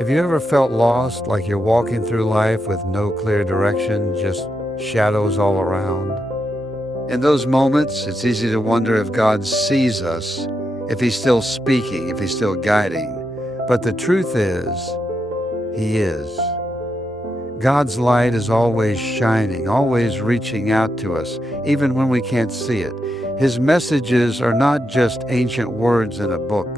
Have you ever felt lost, like you're walking through life with no clear direction, just shadows all around? In those moments, it's easy to wonder if God sees us, if He's still speaking, if He's still guiding. But the truth is, He is. God's light is always shining, always reaching out to us, even when we can't see it. His messages are not just ancient words in a book.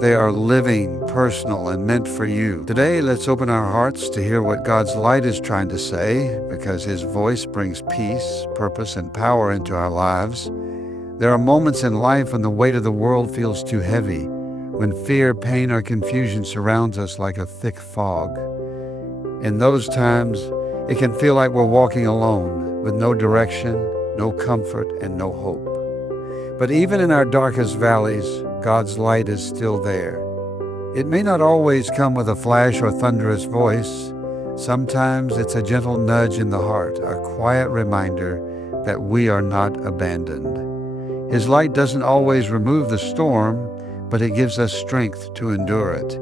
They are living, personal, and meant for you. Today, let's open our hearts to hear what God's light is trying to say, because His voice brings peace, purpose, and power into our lives. There are moments in life when the weight of the world feels too heavy, when fear, pain, or confusion surrounds us like a thick fog. In those times, it can feel like we're walking alone, with no direction, no comfort, and no hope. But even in our darkest valleys, God's light is still there. It may not always come with a flash or thunderous voice. Sometimes it's a gentle nudge in the heart, a quiet reminder that we are not abandoned. His light doesn't always remove the storm, but it gives us strength to endure it.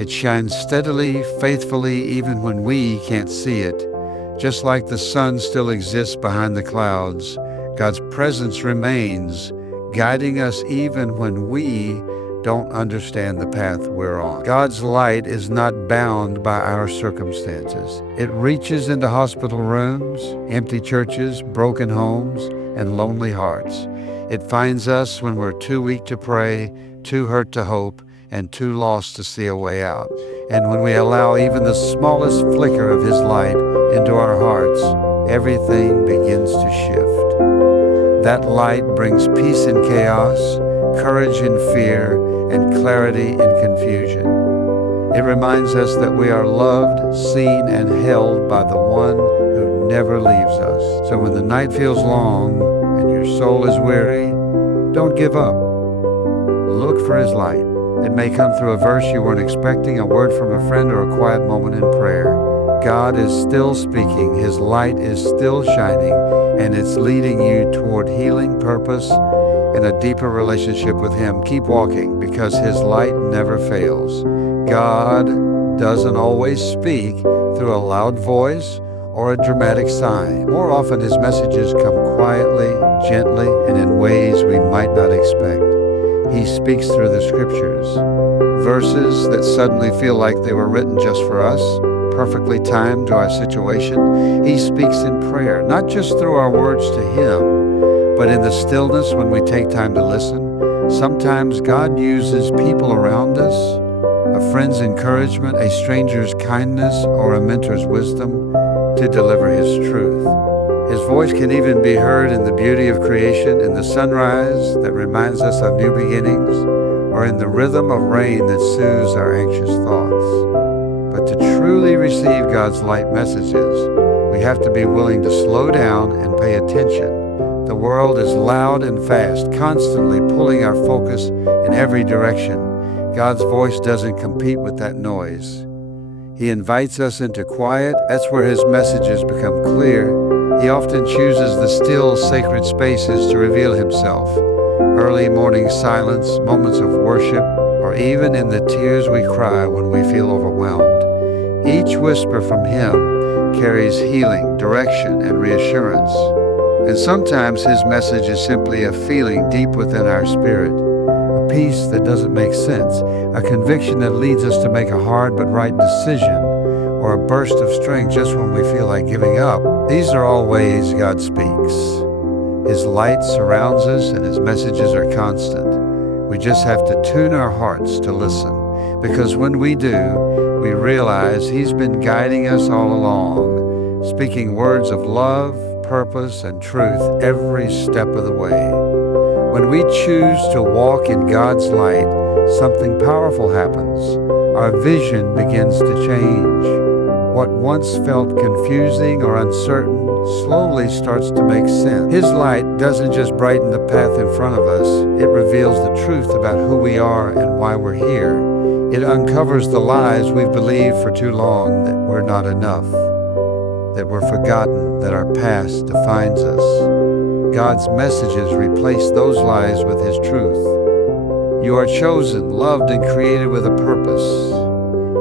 It shines steadily, faithfully, even when we can't see it. Just like the sun still exists behind the clouds, God's presence remains, guiding us even when we don't understand the path we're on. God's light is not bound by our circumstances. It reaches into hospital rooms, empty churches, broken homes, and lonely hearts. It finds us when we're too weak to pray, too hurt to hope, and too lost to see a way out. And when we allow even the smallest flicker of His light into our hearts, everything begins to shift. That light brings peace in chaos, courage in fear, and clarity in confusion. It reminds us that we are loved, seen, and held by the One who never leaves us. So when the night feels long and your soul is weary, don't give up. Look for His light. It may come through a verse you weren't expecting, a word from a friend, or a quiet moment in prayer. God is still speaking, His light is still shining, and it's leading you toward healing, purpose, and a deeper relationship with Him. Keep walking, because His light never fails. God doesn't always speak through a loud voice or a dramatic sigh. More often, His messages come quietly, gently, and in ways we might not expect. He speaks through the Scriptures, verses that suddenly feel like they were written just for us, perfectly timed to our situation. He speaks in prayer, not just through our words to Him, but in the stillness when we take time to listen. Sometimes God uses people around us, a friend's encouragement, a stranger's kindness, or a mentor's wisdom to deliver His truth. His voice can even be heard in the beauty of creation, in the sunrise that reminds us of new beginnings, or in the rhythm of rain that soothes our anxious thoughts. But to truly receive God's light messages, we have to be willing to slow down and pay attention. The world is loud and fast, constantly pulling our focus in every direction. God's voice doesn't compete with that noise. He invites us into quiet. That's where His messages become clear. He often chooses the still, sacred spaces to reveal Himself. Early morning silence, moments of worship, or even in the tears we cry when we feel overwhelmed. Each whisper from Him carries healing, direction, and reassurance. And sometimes His message is simply a feeling deep within our spirit, a peace that doesn't make sense, a conviction that leads us to make a hard but right decision, or a burst of strength just when we feel like giving up. These are all ways God speaks. His light surrounds us and His messages are constant. We just have to tune our hearts to listen, because when we do, we realize He's been guiding us all along, speaking words of love, purpose, and truth every step of the way. When we choose to walk in God's light, something powerful happens. Our vision begins to change. What once felt confusing or uncertain slowly starts to make sense. His light doesn't just brighten the path in front of us, it reveals the truth about who we are and why we're here. It uncovers the lies we've believed for too long, that we're not enough, that we're forgotten, that our past defines us. God's messages replace those lies with His truth. You are chosen, loved, and created with a purpose.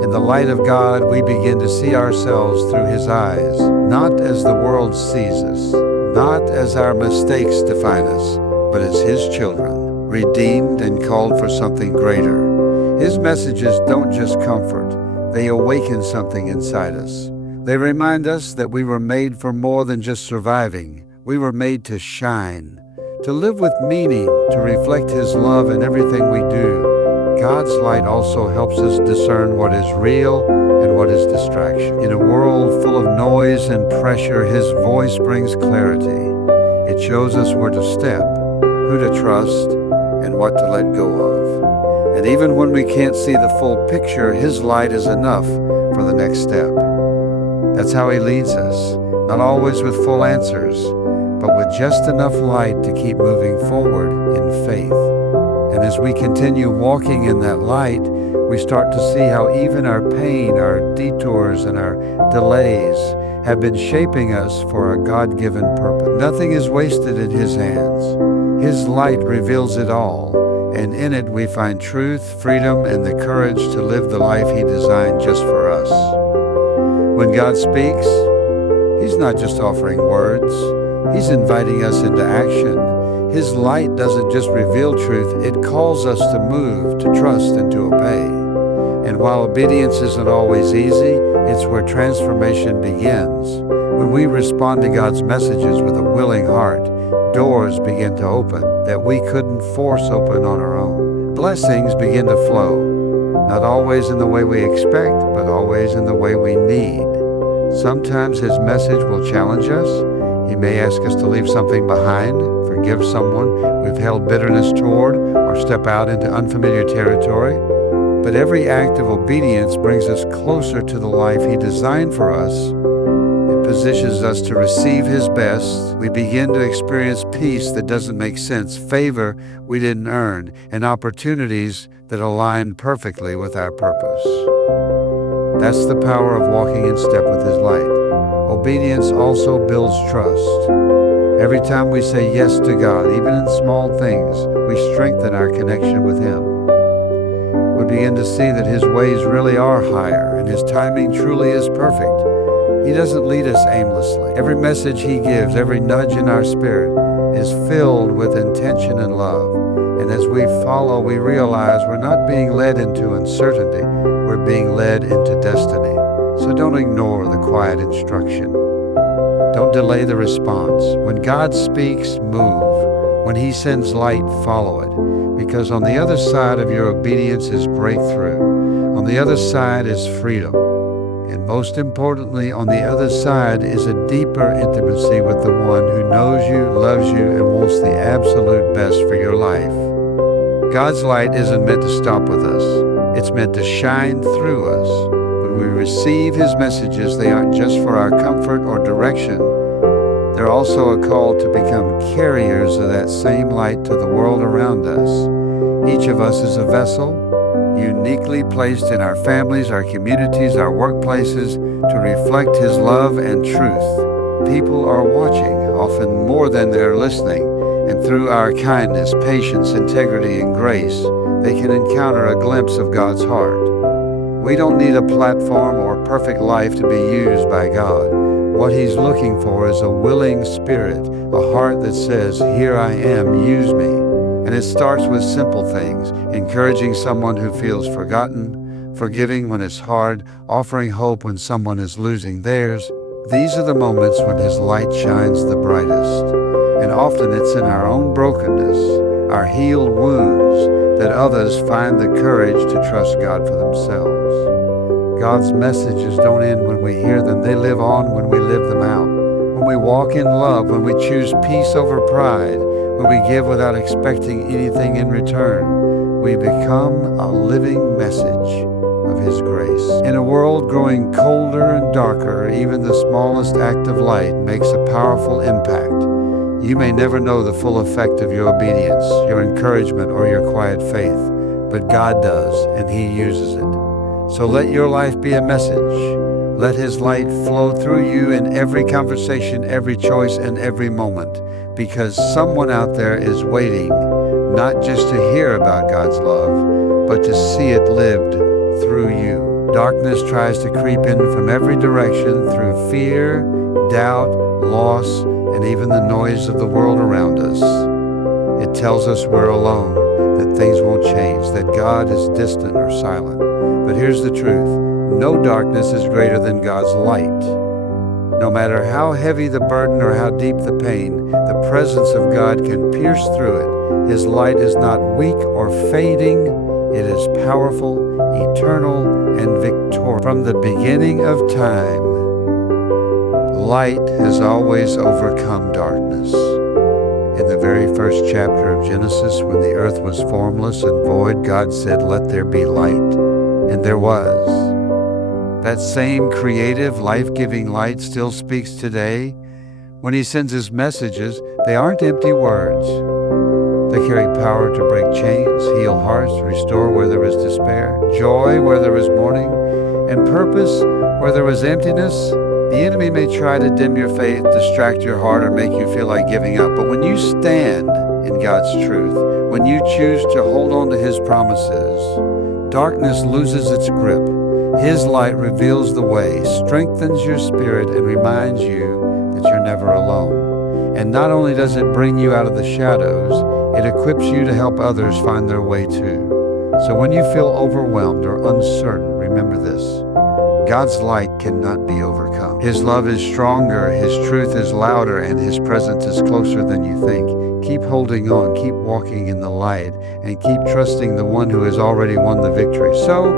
In the light of God, we begin to see ourselves through His eyes, not as the world sees us, not as our mistakes define us, but as His children, redeemed and called for something greater. His messages don't just comfort, they awaken something inside us. They remind us that we were made for more than just surviving. We were made to shine, to live with meaning, to reflect His love in everything we do. God's light also helps us discern what is real and what is distraction. In a world full of noise and pressure, His voice brings clarity. It shows us where to step, who to trust, and what to let go of. And even when we can't see the full picture, His light is enough for the next step. That's how He leads us, not always with full answers, but with just enough light to keep moving forward in faith. And as we continue walking in that light, we start to see how even our pain, our detours, and our delays have been shaping us for a God-given purpose. Nothing is wasted in His hands. His light reveals it all, and in it we find truth, freedom, and the courage to live the life He designed just for us. When God speaks, He's not just offering words, He's inviting us into action. His light doesn't just reveal truth, it calls us to move, to trust, and to obey. And while obedience isn't always easy, it's where transformation begins. When we respond to God's messages with a willing heart, doors begin to open that we couldn't force open on our own. Blessings begin to flow, not always in the way we expect, but always in the way we need. Sometimes His message will challenge us. He may ask us to leave something behind, forgive someone we've held bitterness toward, or step out into unfamiliar territory. But every act of obedience brings us closer to the life He designed for us. It positions us to receive His best. We begin to experience peace that doesn't make sense, favor we didn't earn, and opportunities that align perfectly with our purpose. That's the power of walking in step with His light. Obedience also builds trust. Every time we say yes to God, even in small things, we strengthen our connection with Him. We begin to see that His ways really are higher, and His timing truly is perfect. He doesn't lead us aimlessly. Every message He gives, every nudge in our spirit, is filled with intention and love. And as we follow, we realize we're not being led into uncertainty, we're being led into destiny. So don't ignore the quiet instruction. Don't delay the response. When God speaks, move. When He sends light, follow it. Because on the other side of your obedience is breakthrough. On the other side is freedom. And most importantly, on the other side is a deeper intimacy with the one who knows you, loves you, and wants the absolute best for your life. God's light isn't meant to stop with us. It's meant to shine through us. When we receive His messages, they aren't just for our comfort or direction. They're also a call to become carriers of that same light to the world around us. Each of us is a vessel, uniquely placed in our families, our communities, our workplaces, to reflect His love and truth. People are watching, often more than they're listening, and through our kindness, patience, integrity, and grace, they can encounter a glimpse of God's heart. We don't need a platform or a perfect life to be used by God. What He's looking for is a willing spirit, a heart that says, "Here I am, use me." And it starts with simple things, encouraging someone who feels forgotten, forgiving when it's hard, offering hope when someone is losing theirs. These are the moments when His light shines the brightest. And often it's in our own brokenness, our healed wounds, that others find the courage to trust God for themselves. God's messages don't end when we hear them. They live on when we live them out. When we walk in love, when we choose peace over pride, when we give without expecting anything in return, we become a living message of His grace. In a world growing colder and darker, even the smallest act of light makes a powerful impact. You may never know the full effect of your obedience, your encouragement, or your quiet faith, but God does, and He uses it. So let your life be a message. Let His light flow through you in every conversation, every choice, and every moment, because someone out there is waiting, not just to hear about God's love, but to see it lived through you. Darkness tries to creep in from every direction through fear, doubt, loss, and even the noise of the world around us. It tells us we're alone, that things won't change, that God is distant or silent. But here's the truth. No darkness is greater than God's light. No matter how heavy the burden or how deep the pain, the presence of God can pierce through it. His light is not weak or fading. It is powerful, eternal, and victorious. From the beginning of time, light has always overcome darkness. In the very first chapter of Genesis, when the earth was formless and void, God said, "Let there be light," and there was. That same creative, life-giving light still speaks today. When He sends His messages, they aren't empty words. They carry power to break chains, heal hearts, restore where there is despair, joy where there is mourning, and purpose where there is emptiness. The enemy may try to dim your faith, distract your heart, or make you feel like giving up. But when you stand in God's truth, when you choose to hold on to His promises, darkness loses its grip. His light reveals the way, strengthens your spirit, and reminds you that you're never alone. And not only does it bring you out of the shadows, it equips you to help others find their way too. So when you feel overwhelmed or uncertain, remember this. God's light cannot be overcome. His love is stronger, His truth is louder, and His presence is closer than you think. Keep holding on, keep walking in the light, and keep trusting the one who has already won the victory. So,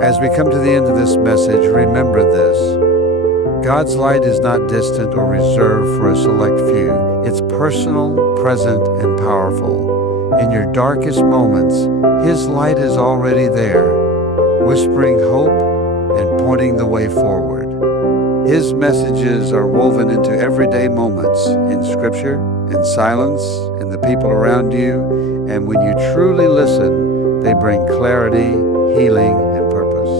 as we come to the end of this message, remember this. God's light is not distant or reserved for a select few. It's personal, present, and powerful. In your darkest moments, His light is already there, whispering hope and pointing the way forward. His messages are woven into everyday moments in Scripture, in silence, in the people around you, and when you truly listen, they bring clarity, healing, and purpose.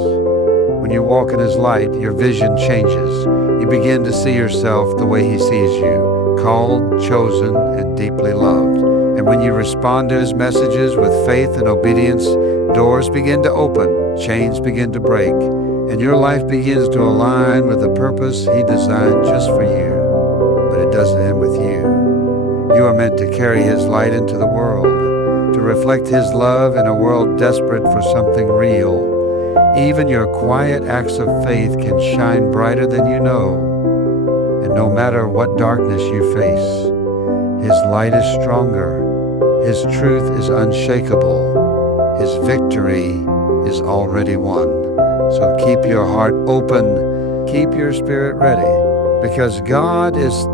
When you walk in His light, your vision changes. You begin to see yourself the way He sees you, called, chosen, and deeply loved. And when you respond to His messages with faith and obedience, doors begin to open, chains begin to break, and your life begins to align with the purpose He designed just for you. But it doesn't end with you. You are meant to carry His light into the world, to reflect His love in a world desperate for something real. Even your quiet acts of faith can shine brighter than you know. And no matter what darkness you face, His light is stronger. His truth is unshakable. His victory is already won. So keep your heart open, keep your spirit ready, because God is